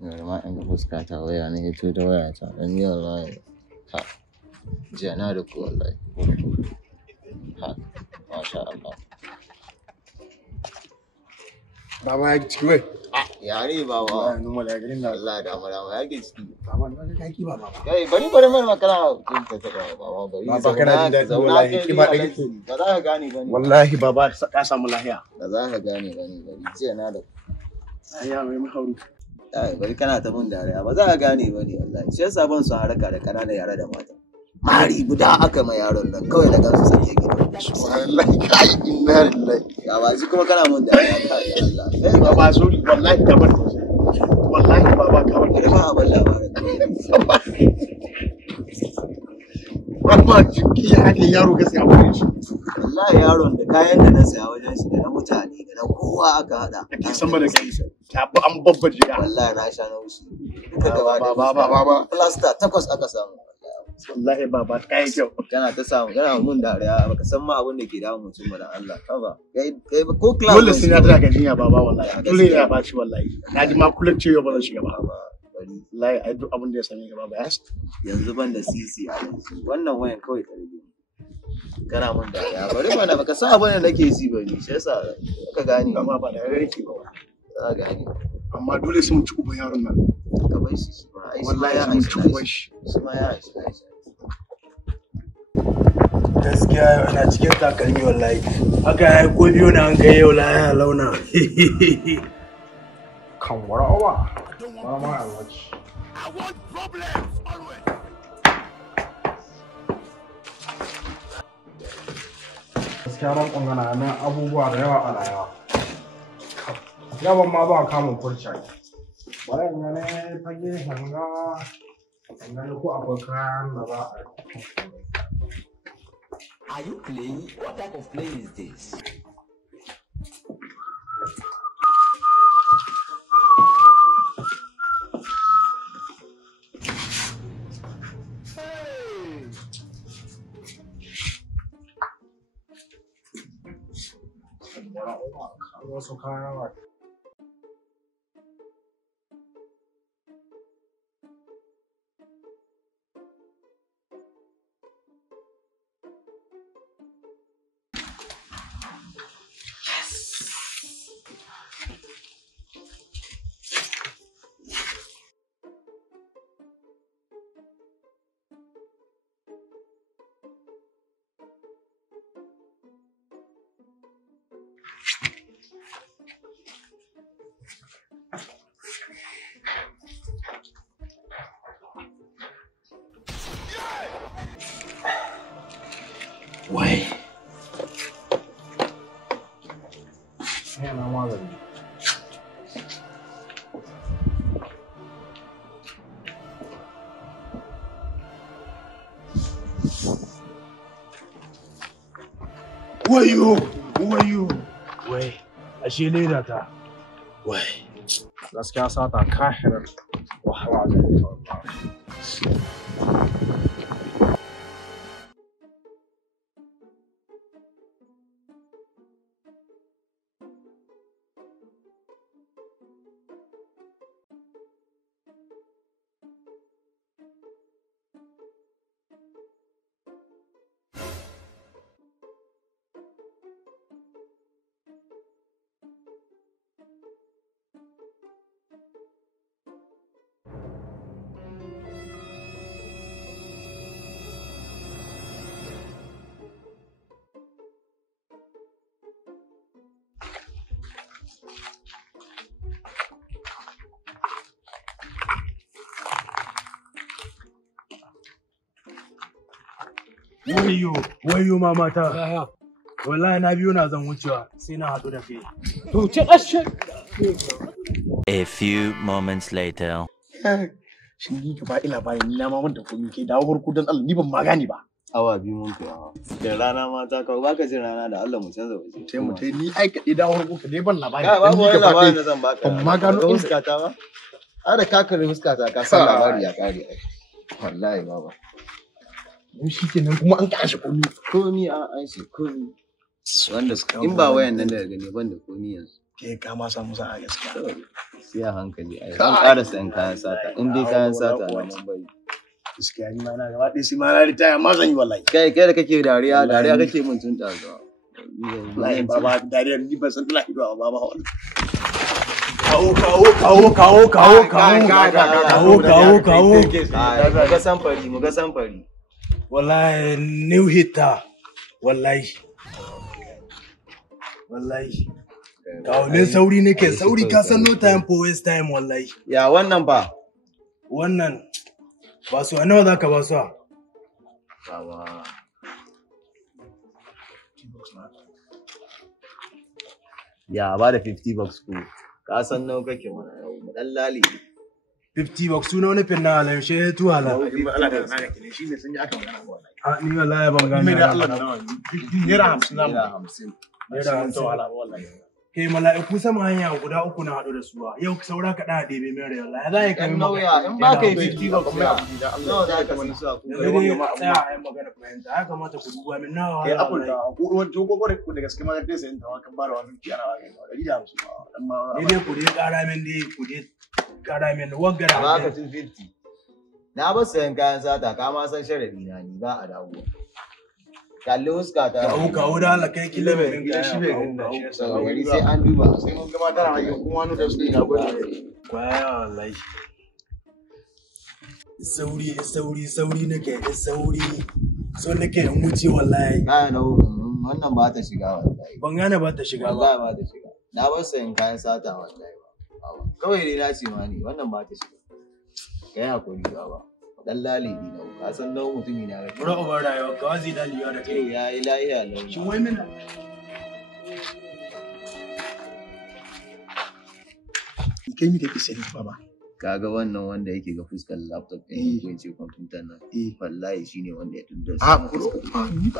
Yanzu ma in ga fuskata waya ne hito da wayata dan ni wallahi ha jiya na da ku wallahi ha masha Allah. Baba ya ciki wai. Ya ne baba? Wallahi mun wala garin da Allah da mu ya ke ciki. baba na ga kaki ba baba. Kai bari mana makana kin ta baba bari. Baba kana jin daɗi wallahi kima da kake. Ba za ka gane bane. Wallahi baba ka samu lahiya. Ba za ka gane bane bari jiya na da. Lahiya mai mahauru. Ai bari kana ta mun dariya ba za ka gane bane wallahi. Shi yasa ban su haraka da kananan yara da mata. Mari guda aka ma yaron nan kawai da kansu sake gida. Wallahi kai inna lillahi. Ya ba shi kuma kana mun dariya kai Allah. Eh baba so wallahi ka bar. Wallahi baba ka bar. Ba abin labarin. Baba jiki ya ake yaro gaskiya wurin shi. Wallahi yaron da kayan da na saya wajen shi da na mutane da na kowa aka hada. Ake sama da kai ta an babbaje ka. Wallahi na sha na wuce. Duka gaba da baba plaster 8 aka samu. wallahi baba kai kyau. Kana ta samu kana mun dariya baka san ma abin da ke damun mutum ba da Allah haba kai ko class dole sai na tana gajiya baba wallahi dole ya baci wallahi naji ma kullun ciwo ba zan shiga ba wallahi ai duk abin da ya same ka baba yanzu ban da sisi a yanzu wannan wayan kawai ka rage kana mun dariya bari mana baka san abin da nake ji bane shi yasa ka gane baba ba da gare ki ba ka gane amma dole sai mun ci uban yaron nan ka bar shi wallahi sai mun ci uban shi ma ya shi gaskiya ina cikin takalmi wallahi haka ya ko biyo na an kai yau la launa kan warawa ba ma alwaci I want problems always. gaskiya ran kungana na abubuwa da yawa a rayuwa yawan ma ba kamun kurciya bayan ne fage hanga hanga ko akwai kayan da za a Are you playing? What type of play is this? wasu kayan wai yana magani wayo wai ashe leda ta wai gaskiya sata kahirar wahala da ita wayo mamata wallahi na biyo na zan wucewa sai na haɗu da kai to ci ƙashin A few moments later. shi ni gaba ila bayan ni na ma wanda komai kai dawo farko dan Allah ni ban ma gane ba awa biyu mun kai da rana ma ta kawo baka jin rana da Allah mu canza waje sai mu tai ni ai kaɗai dawo farko ka dai ban labari ka babu wani labarin da zan baka ban ma gano inda fuskata ba a da ka kare fuskata ka san labari ya kare wallahi baba mu shikenan kuma an kashi komai komi an shi komi wanda in ba wayan nan da gani ban da komi yanzu Ke ka ma samu sa'a gaskiya. sai a hankali ai zan ƙara sayan kayan sata in dai kayan sata na mun bari Gaskiya ni ma na gaba ɗaya sai ma na ritaya ma zan yi wallahi. kai da kake dariya kake mun tun ɗazuwa Wallahi baba dariya ni ba san lahi ba baba wallahi. Kawo. mu ga samfari Wallahi, new hitter. Wallahi. Kawo min sauri nake, sauri ka san no time for waste time wallahi. ya wannan ba Wannan ba su nawa zaka ba su? baba ya ba da 50 bucks ko ka san nawa kake mana dan lali 50 bucks suna wani finna ala yaushe ya tuwa ala. Allah da na ga shi ne sun ji aka magana wallahi. A ni wallahi ban gane. Me da Allah da nawa. Naira 50 na mu. Naira 50. Kai mala'iku sama hanya guda uku na haɗu da su ba. Yau saura ka ɗaya ɗebe min rai wallahi. Za ka yi nauya in ba ka yi 50 bucks ya nawa za ka wani sa ku tsaya a yi magana fahimta. Ya kamata ku duba min nawa Kai abun da wallahi. ko ruwan jogo gore ku da gaske ma da sai ta kan bara wannan kiyana wa ga 150 amma Ni dai ku dai ƙara min dai ku dai ƙara min wagara. ba ka 250 na ba sayan kayan sata ka ma san sharadi na ni ba a dawo kalli huska ta Kawo da Allah kai kila mai gidan shi bai rinda shi yasa gari sai an duba sai mun gama tara hayo kuma wani da su ina gwada kwaya wallahi. Sauri nake sauri. So nake in wuce wallahi. kaya na wannan ba ta shiga wallahi Ban gane ba ta shiga ba. wallahi ba ta shiga na ba sayan kayan sata wallahi ba kawai dai na ce ma ni wannan ba ta shiga kai hakuri ba dan lali ni na ka san nawa mutumi na ga Bura ubar rayuwa ka wazi da liya da kai. ya yi lahiya lau Shin wai mina? kai mi kake sani baba kaga wannan wanda yake ga fuskar laptop ɗin ko in ce kwamfutar nan wallahi shine wanda ya tunda a bro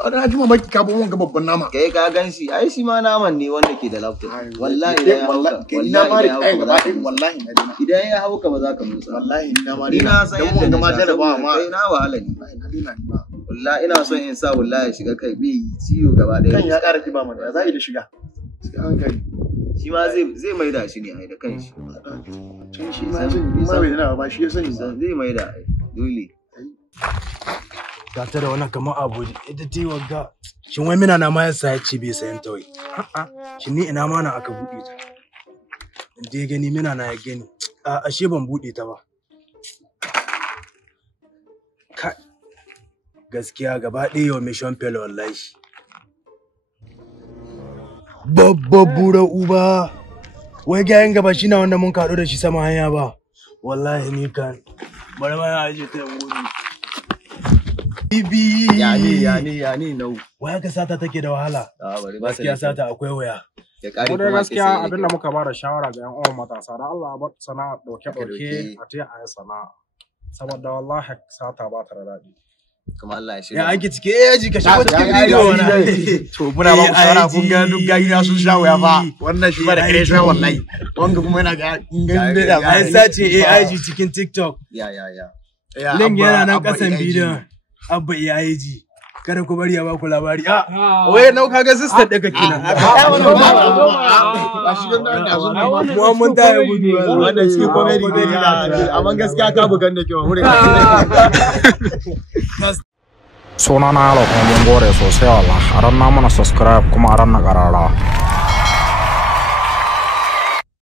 ana ji mamaki ka bo wanga babban nama kai ka gan shi ai shi ma naman ne wanda ke da laptop wallahi wallahi na mari kai gaba ɗaya wallahi na dina idan ya hauka ba za ka musa wallahi na mari ni na san yadda ma jaraba ma kai na wahala ni na dina ni ba wallahi ina son in sa wallahi ya shiga kai bai ciwo gaba ɗaya kan ya ƙara kiba mana ya za yi da shiga sai hankali shi ma zai maida shi ne ai da kanshi can shi ma bai dina ba shi ya sani ba zai maida ai dole Ga ta da wani kamar abu ita ce wagga. Shin wai mina na ma yasa ya ce bai sayan ta wai. Shin ni ina ma na aka buɗe ta. In dai gani mina na ya gani. A ashe ban buɗe ta ba. Kai. Gaskiya gaba ɗaya yau mission fail wallahi. Babba bura uba. Wai gayan gaba shi na wanda mun kaɗo da shi sama hanya ba. Wallahi ni kan. Bari ma ya aje ta gudu. Bibi. ya ni nau Waya ka sata take da wahala. bari ba Gaskiya sata akwai waya. ya kare Ko dai kuma gaskiya abinda muka ba da shawara ga yan uwan matasa da Allah ba sana'a dauke a ta a sana'a saboda wallahi sata ba ta da daɗi kuma Allah ya Ya shirya ake cike yaji ka shigo cikin bidiyo wani. to muna ba ku shawara kun ga duk gayi na sun sha waya fa wannan shi ba da kare shi wallahi wanga kuma yana ga ganin da Ai sace AIG cikin TikTok. ya Link yana nan kasan bidiyon. Abba AIG. Kada ku bari ya ba ku labari. Wai nau kaga sister ɗaga kenan. Mu mun taya gudu. wannan cikin comedy ne amma gaskiya ka bugan da kyau wurin sunana Yalo kuma mun gore sosai wallahi a ran na mana subscribe kuma a ran na ƙarara